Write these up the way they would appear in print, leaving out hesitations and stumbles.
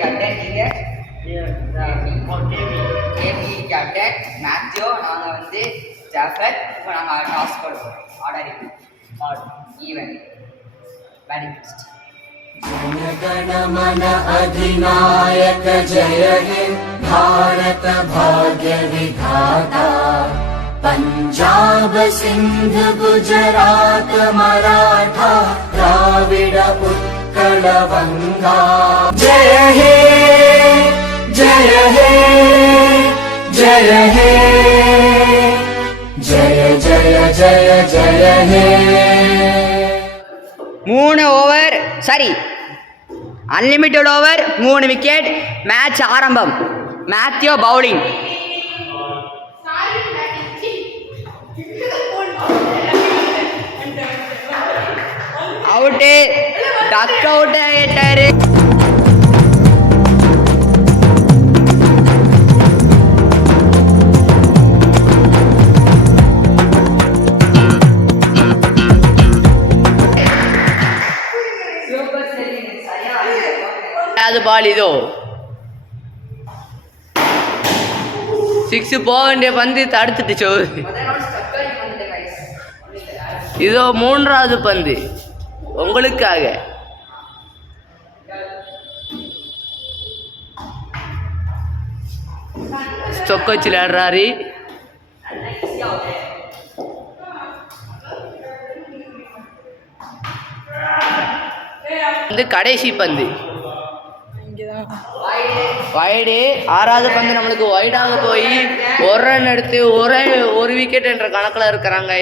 Captain KP captain Matthew, நாங்கள் வந்து ஜாஃபர். இப்போ நாங்கள் டாஸ் போடுவோம். Order even very best. जनगण मन अधिनायक जय हे भारत भाग्य विधाता पंजाब सिंध गुजरात मराठा द्राविड उत्कल गंगा जय हे जय हे जय हे जय जय जय जय हे. 3 ஓவர் சரி அன்லிமிட்டட் ஓவர் 3 விக்கெட். மேட்ச் ஆரம்பம். Matthew bowling. Out. Duck out ஆகிட்டாரு. பால் இதோ 6 போக வேண்டிய பந்து தடுத்துட்டு சோறு. இதோ 3வது பந்து உங்களுக்காக. ஸ்டொக் வச்சு விளையாடுறாரு. கடைசி பந்து வைடு. 6வது பந்து நம்மளுக்கு வைடாக போய் 1 ரன் எடுத்து ஒரு விக்கெட் என்ற கணக்கில் இருக்கிறாங்க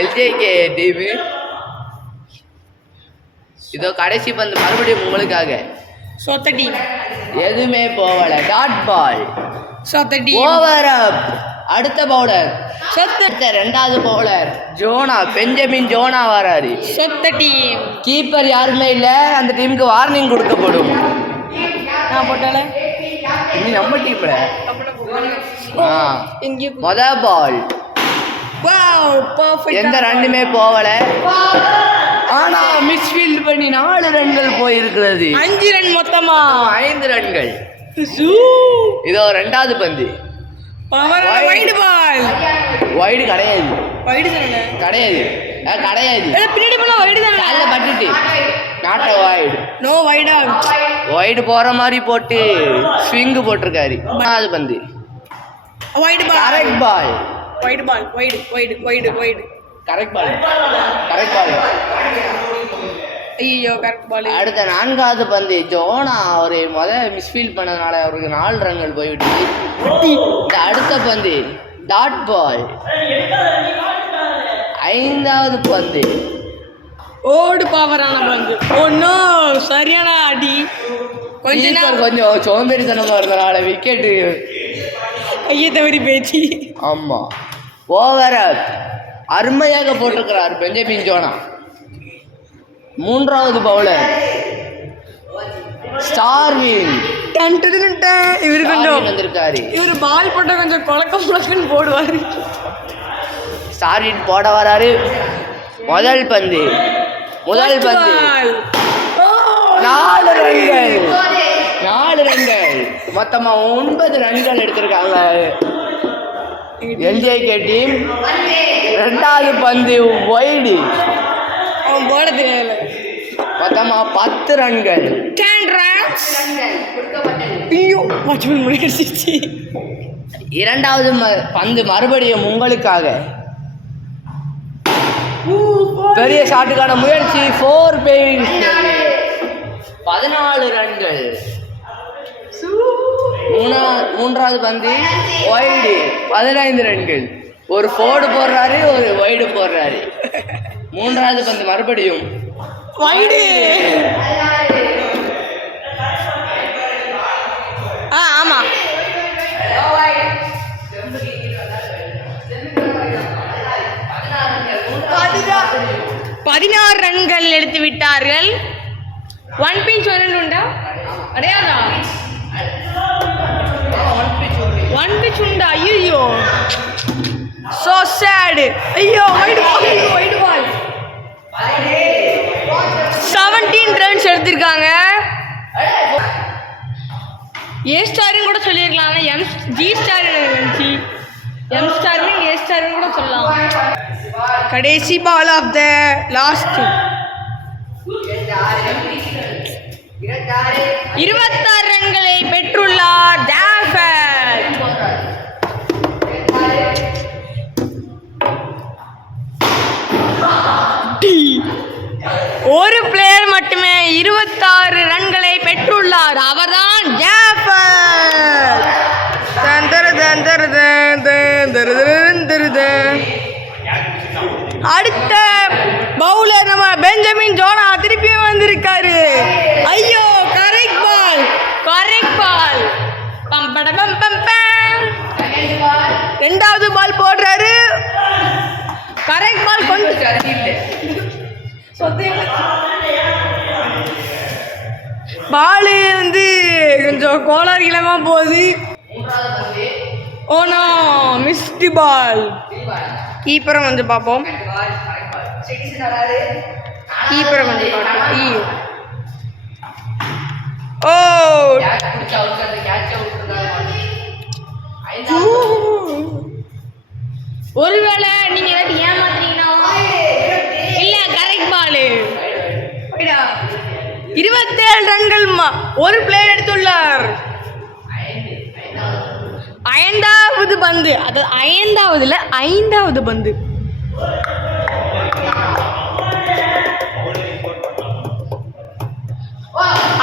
எல்ஜேகே டீமு. இதோ கடைசி பந்து மறுபடியும் உங்களுக்காக. எதுவுமே போகல. Dot ball. Over up. அடுத்த பவுலர் 2வது பவுலர் ஜோனா, பெஞ்சமின் ஜோனா வராரு. கீப்பர் யாருமே இல்லை. அந்த டீமுக்கு வார்னிங் கொடுக்கப்படும். நம்ம டீம்ல மொதல் பால் எந்த ரன்னுமே போகல. ஆனா மிஸ்ஃபீல்ட் பண்ணி 4 ரன்கள் போயிருக்கிறது. 5 ரன் மொத்தமா. 5 ரன்கள். இதோ 2வது பந்து. வைடு பால். வைடு கிடையாது. கிடையாது. பின்னாடி போனா வைடு தானே. கால்ல பட்டுட்டு நாட் வைடு. நோ வைடா. வைடு போற மாதிரி போட்டு ஸ்விங் போட்டிருக்காரு. 4வது பந்து. வைடு பால். கரெக்ட் பால். வைடு பால். வைடு. கரெக்ட் பால். ஐயோ கரெக்ட் பால். அடுத்த 4வது பந்து ஜோனா ஒரு மிஸ்ஃபீல் பண்ணதுனால அவருக்கு 4 ரன்கள் போய்விட்டு. அடுத்த பந்து டாட் பால். 5வது பந்து ஓடு பவரான பந்து. ஒன்னும் சரியான அடி. கொஞ்சம் சோம்பேறித்தனமா இருந்தனால விக்கெட்டு கையை தவறி பேச்சு. ஆமா. ஓவர் அருமையாக போட்டிருக்கிறார் பெஞ்சமின் ஜோனா. 3வது பவுலர் ஸ்டார்வின். இவரு கொஞ்சம் வந்திருக்காரு. இவரு பால் போட்ட கொஞ்சம் குழக்கம்னு போடுவாரு. ஸ்டார்வின் போட வராரு. முதல் பந்து 4 ரன்கள். மொத்தமா 9 ரன்கள் எடுத்திருக்காங்க எல்ஜேகே டீம். 2வது பந்து வைடு. போட தெரியல. மொத்தமா 10 ரன்கள். 10 ரன்ஸ். ஐயோ வாட்ச்மேன் முடிச்சிச்சு. 2வது பந்து மறுபடியும் உங்களுக்காக. பெரிய ஷாட்டுக்கான முயற்சி. 4 பேவிங். 14 ரன்கள். 3வது பந்து வைடு. 15 ரன்கள். ஒரு ஃபோர்டு போடுறாரு, ஒரு வைடு போடுறாரு. 3வது பந்து மறுபடியும் வைடு. ஆமா 16 ரன்கள் எடுத்து விட்டார்கள். 1 பிஞ்ச் ஒரு ரன் உண்டா? அடையாதா? 1 பிஞ்ச் உண்டா? ஐயோ so sad. ஐயோ வைடு பால். 17 ரன்ஸ் எடுத்திருக்காங்க. ஏ ஸ்டார்னு கூட சொல்லியிருக்கலாம். ஆனால் ஜி ஸ்டார் இருந்துச்சு. எம் ஸ்டார்னு ஏ ஸ்டார்னு கூட சொல்லலாம். கடைசி பால் ஆஃப் த லாஸ்ட் 26 ரன்களை பெற்றுள்ளார் ஜாஃபர். ஒரு பிளேயர் மட்டுமே 26 ரன்களை பெற்றுள்ளார். அவர்தான் ஜாஃபர். அடுத்த பவுலர் நம்ம பெஞ்சமின் ஜோனா திருப்பியும் வந்திருக்காரு. ஐயோ, கரெக்ட் பால். ரெண்டாவது பால் போடுறாரு. கரெக்ட் பால் பாலு கொஞ்சம் கோளாறு இல்லாம போகுது. ஓனோ, மிஸ்டு பால். கீப்பரை கொஞ்சம் பார்ப்போம். ஓ, ஒருவேளை நீங்க ஏமாத்துறீங்கன்னா இல்ல, கரெக்ட் பால். 27 ரன்கள் ஒரு பிளேயர் எடுத்துள்ளார். ஐந்தாவது பந்து, அது ஐந்தாவது பந்து.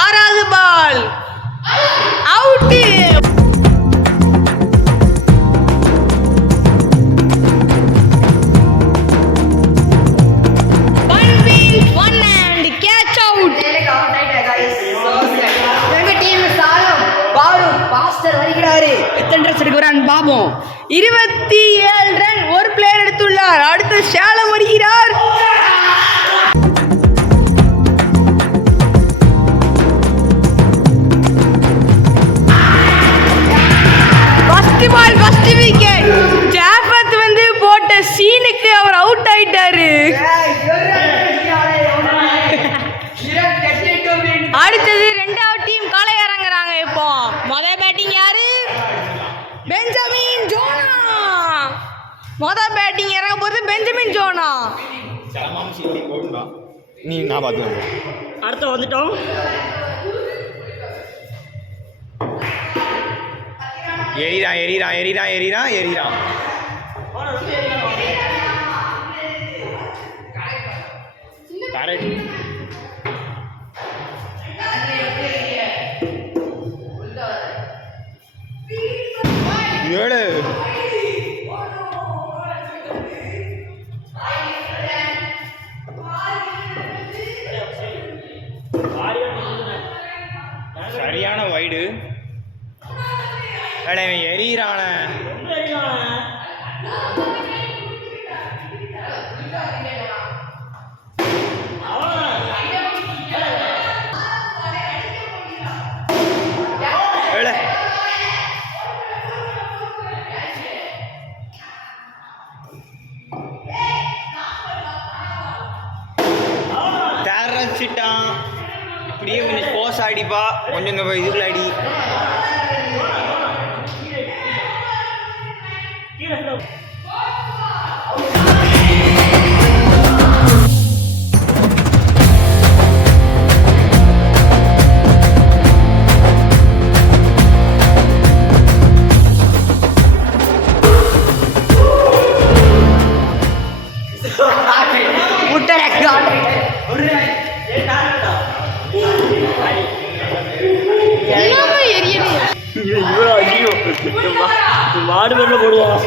ஆறாவது பால் அவுட். பாபம் 27 ரன் ஒரு பிளேயர் எடுத்துள்ளார். அடுத்து ஷாலம் வருகிறார். First wicket. ஜாஃபத் போட்ட சீனுக்கு அவர் அவுட் ஆயிட்டாரு. அடுத்தது ரெண்டாவது டீம் களை இறங்குறாங்க. இப்போ முதல் பேட்டிங் யாரு? பெஞ்சமின் ஜோனா. முதல் பேட்டிங் இறங்க போது பெஞ்சமின் ஜோனா. நீ நான் பார்த்து அடுத்து வந்துட்டோம். எரிதான் கரெக்ட். ஏழு சரியான வைடு. எரியிறான தேர்ச்சிட்டான். இப்படியே கொஞ்சம் போஸ் ஆடிப்பா, கொஞ்சம் இந்த இதுக்குள்ள அடி. மாடு வெள்ள போடுவோம்.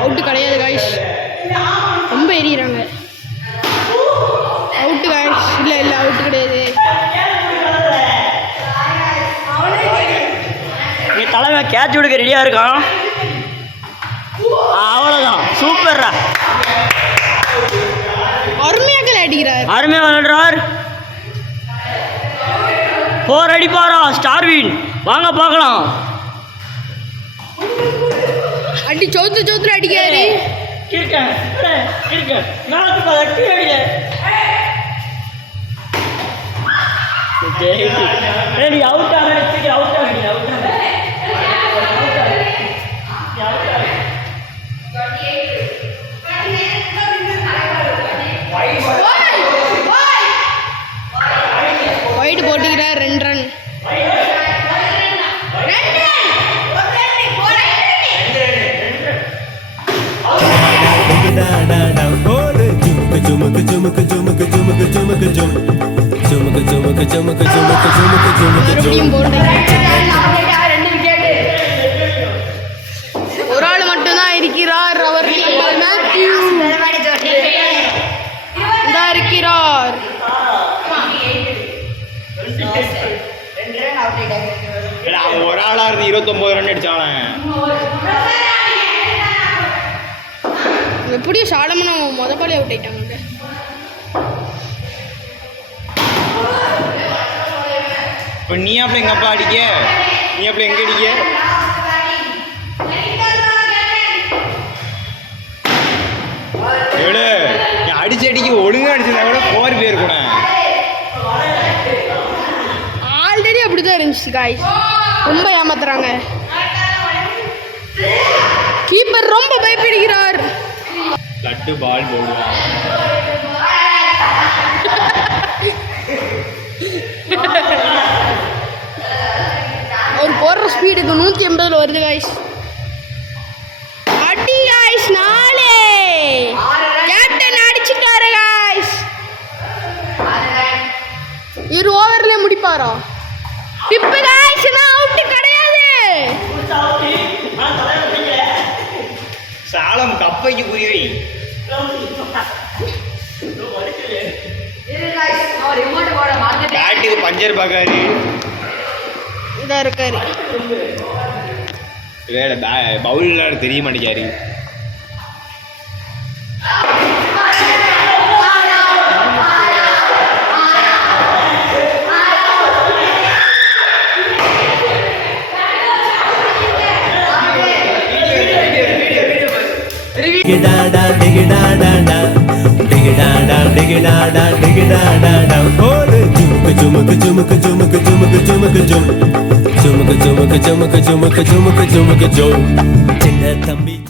அவுட்டு கிடையாது காய்ஸ், ரொம்ப எரியிறாங்க. அவுட்டு காய்ஸ், இல்லை அவுட்டு கிடையாது. நீ தலைமை கேட்ச் விடுக்க ரெடியாக இருக்கான். அவ்வளோதான், சூப்பர்ரா. அருமையாக விளையாடுறார். 4 அடிப்பாரா ஸ்டார்வின்? வாங்க பார்க்கலாம். அடி சௌத்து அடிக்காரு. நீ அவுட் ஆகிற அவுட் ஆகிடுங்க அவுட் ஒயிட் போட்டுக்கிறார் 2 ரன். மறுபடியும் ஒரு ஆள் மட்டும்தான் இருக்கிறார். அவர் மேத்யூ இருக்கிறார். ஒரு ஆளா இருந்து 29 ரன் அடிச்சானே. எப்படியும் சாலமன் முதப்பாளி அவுட் ஆயிட்டாங்க. இப்போ நீ அப்படி எங்க அப்பா அடிக்க, நீ அப்படி எங்க அடிக்க? எவ்வளோ அடிச்சு அடிக்க ஒழுங்கா அடிச்சிருந்தா கூட 4 பேர் கூட. ஆல்ரெடி அப்படிதான் இருந்துச்சு காய்ஸ். ரொம்ப ஏமாத்துறாங்க. கீப்பர் ரொம்ப பயப்படுகிறார். லட்டு பால் போடுவான். அவர் போடுற ஸ்பீடுக்கு 180 வருது காய்ஸ். அடி காய்ஸ் 4. Captain அடிச்சுட்டாரு guys. 2 ஓவர்ல முடிப்பாரா? டிப்பு காய்ஸ், நான் அவுட் கிடையாது. சாலம் கப்பைக்கு புரிவை. பேட்டுக்கு பஞ்சர் பார்க்காரு. இதா இருக்காரு. பவுலர் தெரிய மாட்டேங்காரு. digidada digidada digidada digidada digidada hold jumuk jumuk jumuk jumuk jumuk jumuk jumuk jumuk jumuk jumuk jumuk jumuk jumuk jumuk jumuk jumuk